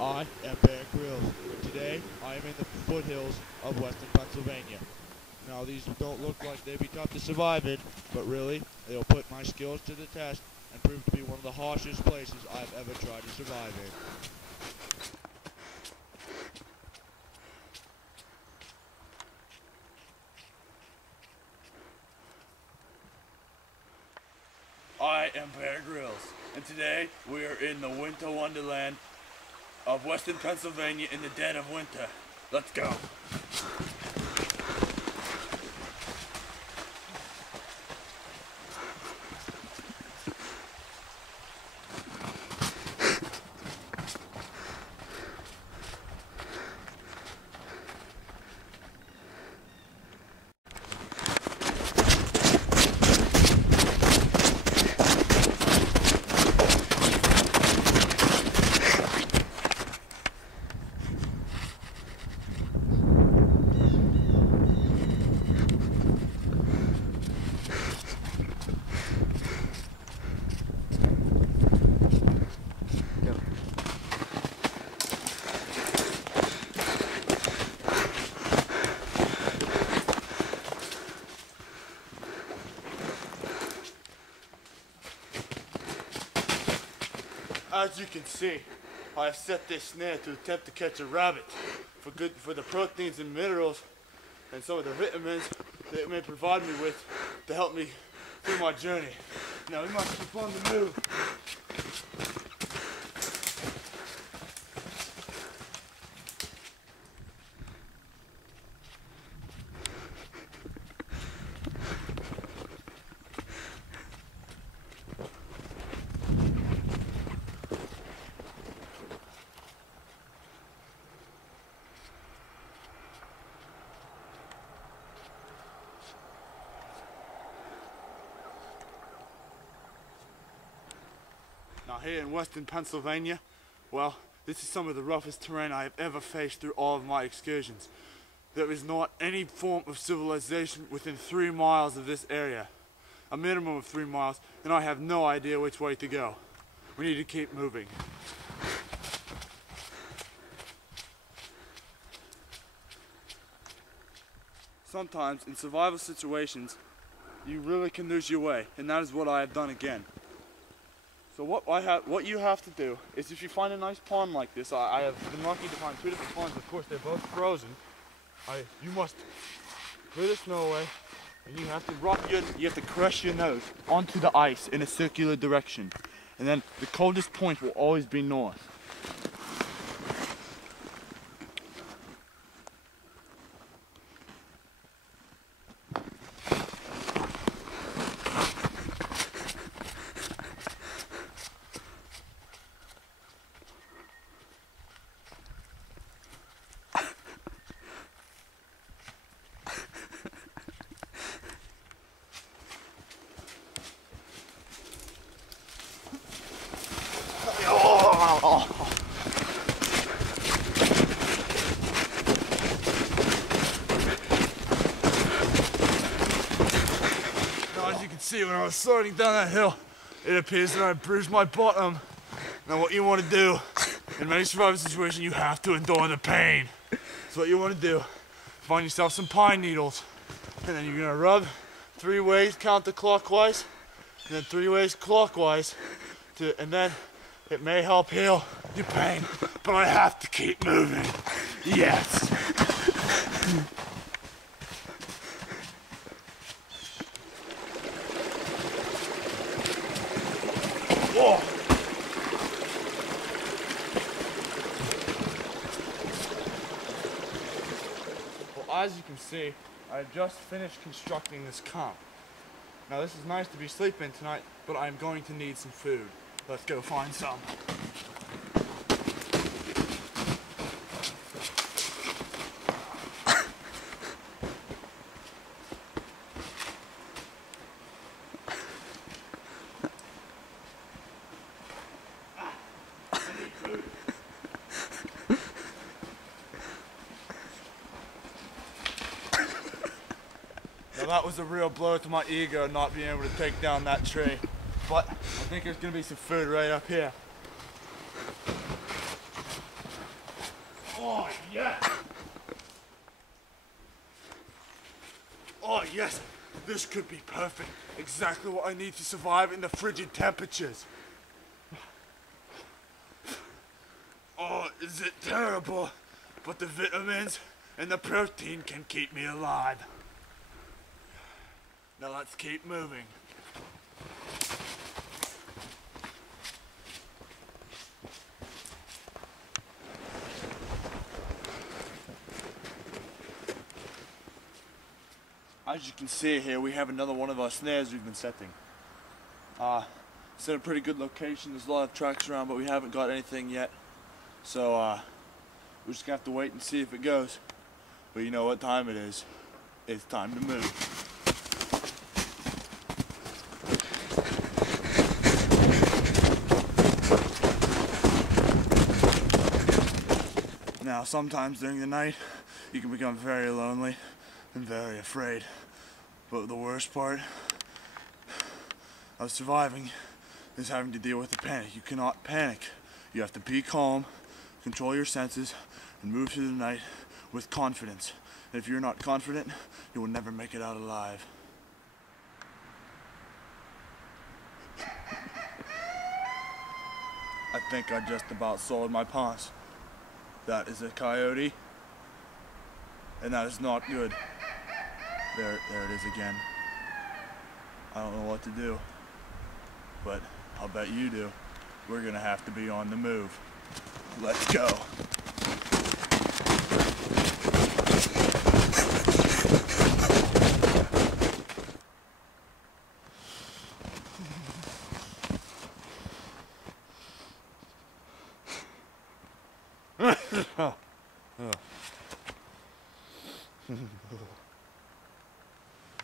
I am Bear Grylls, and today I am in the foothills of western Pennsylvania. Now these don't look like they'd be tough to survive in, but really, they'll put my skills to the test and prove to be one of the harshest places I've ever tried to survive in. I am Bear Grylls, and today we are in the winter wonderland of western Pennsylvania in the dead of winter. Let's go. As you can see, I have set this snare to attempt to catch a rabbit for the proteins and minerals and some of the vitamins that it may provide me with to help me through my journey. Now we must keep on the move. Now here in western Pennsylvania, well, this is some of the roughest terrain I have ever faced through all of my excursions. There is not any form of civilization within 3 miles of this area. A minimum of 3 miles, and I have no idea which way to go. We need to keep moving. Sometimes in survival situations, you really can lose your way, and that is what I have done again. So what you have to do is, if you find a nice pond like this, I have been lucky to find 2 different ponds. Of course, they're both frozen. You must clear the snow away, and you have to crush your nose onto the ice in a circular direction, and then the coldest point will always be north. Now, as you can see, when I was sliding down that hill, it appears that I bruised my bottom. Now what you want to do, in many survival situations, you have to endure the pain. So what you want to do, find yourself some pine needles, and then you're going to rub 3 ways counterclockwise, and then 3 ways clockwise, and then it may help heal your pain, but I have to keep moving. Yes. Whoa. Well, as you can see, I just finished constructing this camp. Now this is nice to be sleeping tonight, but I'm going to need some food. Let's go find some. Now that was a real blow to my ego not being able to take down that tree. But I think there's gonna be some food right up here. Oh, yes! Oh, yes! This could be perfect. Exactly what I need to survive in the frigid temperatures. Oh, is it terrible? But the vitamins and the protein can keep me alive. Now let's keep moving. As you can see here, we have another one of our snares we've been setting. It's in a pretty good location. There's a lot of tracks around, but we haven't got anything yet. So we're just gonna have to wait and see if it goes. But you know what time it is. It's time to move. Now, sometimes during the night, you can become very lonely and very afraid. But the worst part of surviving is having to deal with the panic. You cannot panic. You have to be calm, control your senses, and move through the night with confidence. And if you're not confident, you will never make it out alive. I think I just about soiled my pants. That is a coyote, and that is not good. There it is again. I don't know what to do, but I'll bet you do. We're gonna have to be on the move. Let's go.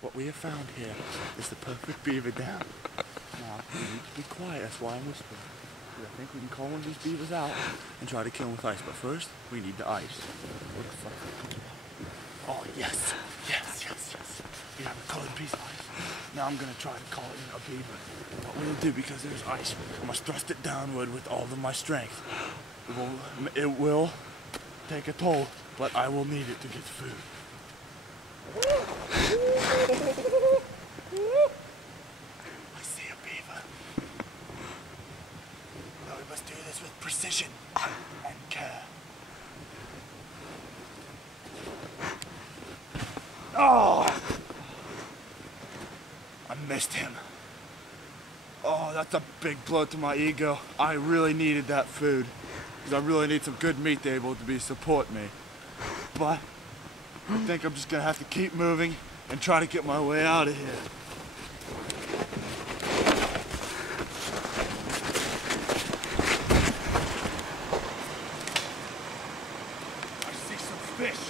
What we have found here is the perfect beaver dam. Now, we need to be quiet, that's why I'm whispering. I think we can call one of these beavers out and try to kill him with ice, but first, we need the ice. What the fuck? Oh, yes. Yes. We have a colored piece of ice. Now I'm gonna try to call it a beaver. What we'll do, because there's ice, I must thrust it downward with all of my strength. It will take a toll, but I will need it to get food. I see a beaver. Now we must do this with precision and care. Oh! I missed him. Oh, that's a big blow to my ego. I really needed that food, because I really need some good meat to be able to support me. But I think I'm just gonna have to keep moving and try to get my way out of here. I see some fish.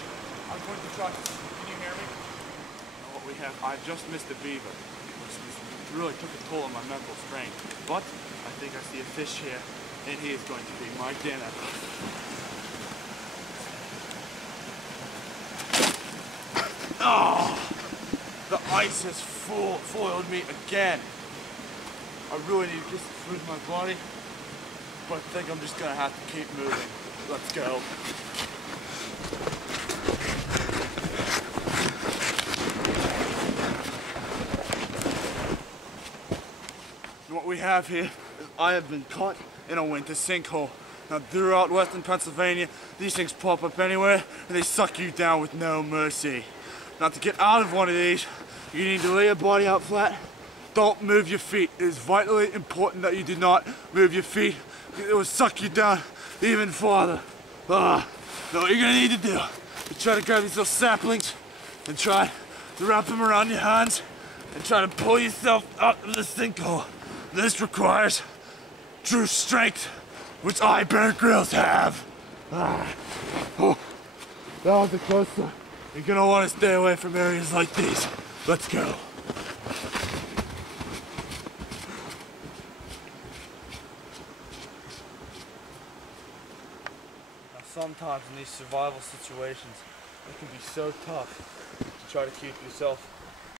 I'm going to try. Can you hear me? What we have, I just missed a beaver, which really took a toll on my mental strength. But I think I see a fish here, and he is going to be my dinner. Oh, the ice has foiled me again. I really need to get some food in my body, but I think I'm just gonna have to keep moving. Let's go. And what we have here is I have been caught in a winter sinkhole. Now, throughout western Pennsylvania, these things pop up anywhere, and they suck you down with no mercy. Now, to get out of one of these, you need to lay your body out flat. Don't move your feet. It is vitally important that you do not move your feet. It will suck you down even farther. Now, what you're gonna need to do is try to grab these little saplings and try to wrap them around your hands and try to pull yourself out of the sinkhole. This requires true strength, which I, Grylls, have. Oh, that was a close one. You're gonna want to stay away from areas like these. Let's go. Now, sometimes in these survival situations, it can be so tough to try to keep yourself